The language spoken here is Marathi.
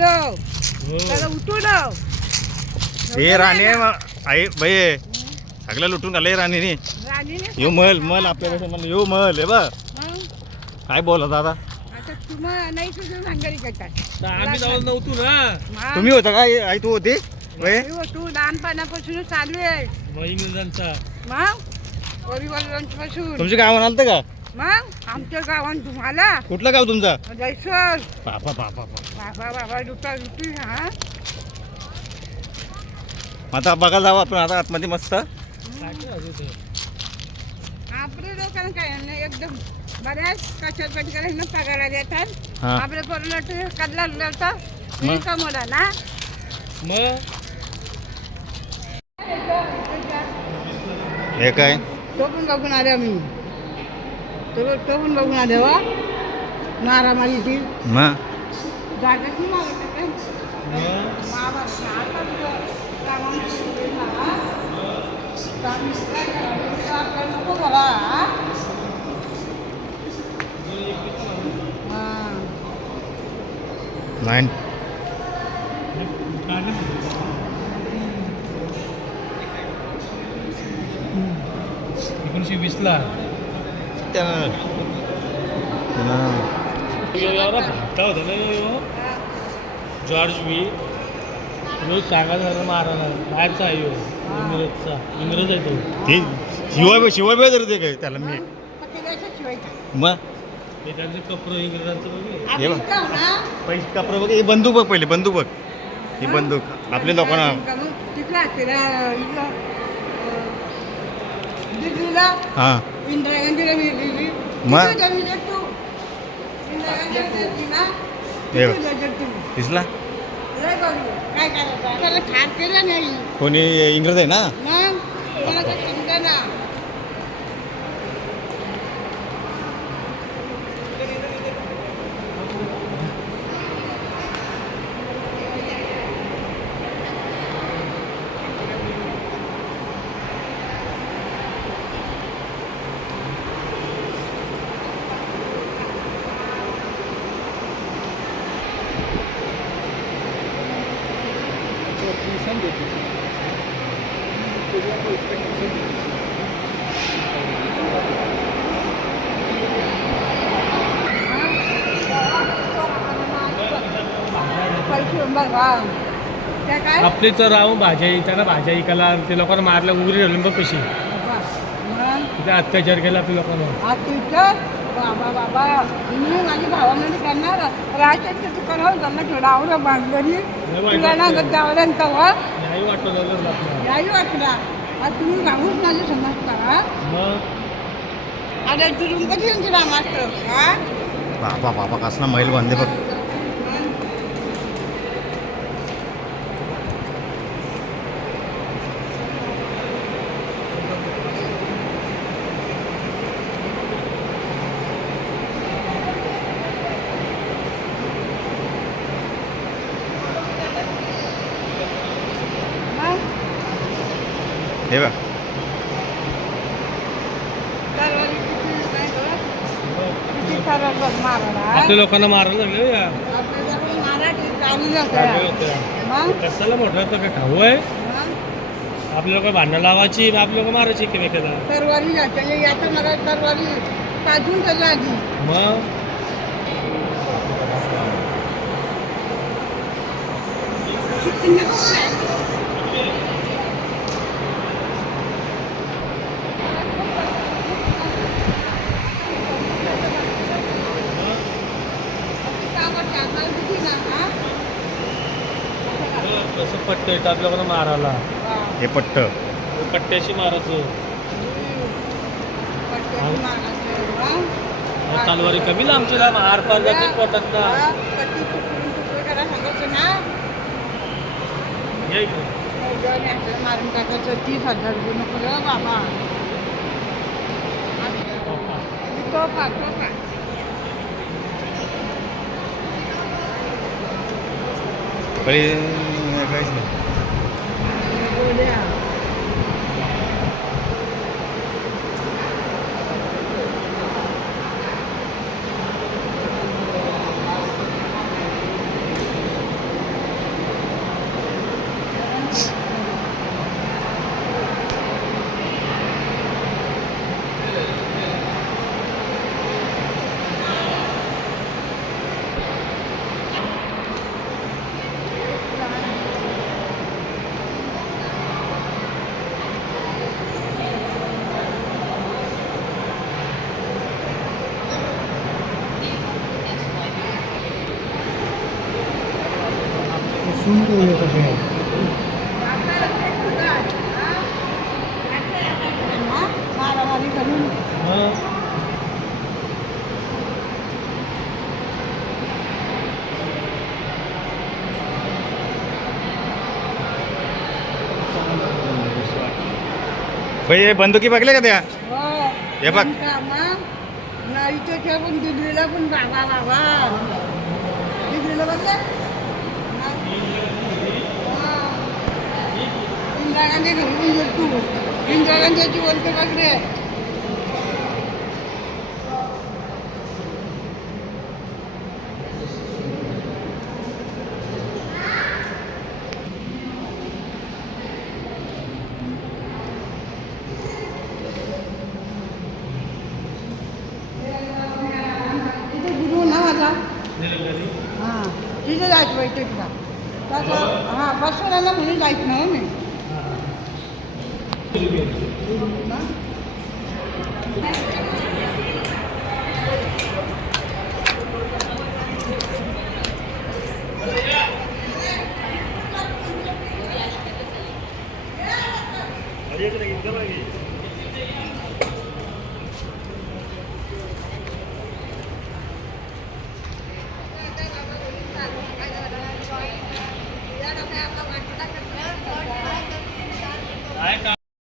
झोपलो त्याला उठून हे राणी आई बाई सगळं लुटून आलंय राणीने. राणीने यो महल आपल्याकडे म्हणलं यो महल आहे बा. काय बोला दादा आता तुम्हाला नाही तुझं भांगडी करतात. आम्ही जाऊन नव्हतो ना. तुम्ही होता काय आई तू होती बाई? तू लहानपणापासून चालू आहे मग इंग्रजांचा मग वडिलांपासून तुमच्या गावात आलतं का? मग आमच्या गावात तुम्हाला कुठलं गाव तुमचा? जयसर बापा बापा बाबा बाबा लुटा लुटी हा आता बघा जाऊ आपण आता आतमध्ये मस्त. आपल्या लोकांना काय नाही एकदम बऱ्याच कशात कधी पगारा देतात. हा. आपल्या पोराला कल्ला लागतं मग? कमवला ना मग हे काय तो पण बघून आले मी तो पण बघून आले वा मारामारी ती मग जागाच नाही मारत काय नको मला नाही 1920ला एवढा भागता होता ना जॉर्ज वी रोज सांगायचा झालं महाराणा बाहेरचा आहे ह्यो. इंग्रज आहे तो. ते शिवाय जर ते काय त्याला मी मग हे त्यांचं कपडं इंग्रजांचं बघ. हे बघ पैसे कापड बघ हे बंदूक बघ पहिले बंदूक बघ ही बंदूक आपल्या लोकांना हा इंदिरा गांधीला मिळली मग? इंदिरा गांधीला हे बघ. दिसला काय करायचं त्याला ठार केलं नाही कोणी इंग्रज आहे ना. मग कोणाला काही समजा ना पैसे बघा त्या काय आपले तर राहून भाज्या त्यांना भाज्या इकायला ते लोकांना मारल्या उघडी ठेवली बघ कशी मग तिथे अत्याचार केला आपल्या लोकांना. हा टीचर बाबा बाबा मी माझी भावामध्ये करणार राजाच्या दुकानावर त्यांना थोडा आवडं बांगरी तुला ना गद्दावल्यांचा वा नाही वाटलं झालं आपल्याला. याही वाटला आज तुम्ही गाऊच माझे समजता मग अरे तुरून कधी यांची मास्टर हा बाबा बाबा कसला मैल बांधे बघ. हे बघ आपल्या लोकांना मारायला लागले या. कशाला म्हटलं तर काय ठाऊ आहे आपल्या लोक भांडणं लावायची आपल्या लोक मारायची एकमेकाला. तरवारी जाते आता मला तरवारी पाजून त्याला आधी मग कसं पट्टे येतं आपल्या लोकांना मारायला. हे पट्ट पट्ट्याशी मारायचं. तलवारी कमी लांबची लांब आर पार जाते पोटात ना. ये इकडे. मारून टाकायचं 30,000 रुपये नको रे बाबा टोपा टोपा काहीच नाही. गोड्या मारामारी करून भाई हे बंदुकी बघले का त्या हो हे बघ. नाईच्या पण दिल्लीला पण बाबा बाबा दिल्लीला बघले इंदिरा गांधी घरी पण गेलतो इंदिरा गांधीची बोलते बघले तिथे गुरु ना माझा हां तिथे जायचं बैठकीला तसं हां बसवल्याला म्हणून जायचं ना हो मी काय का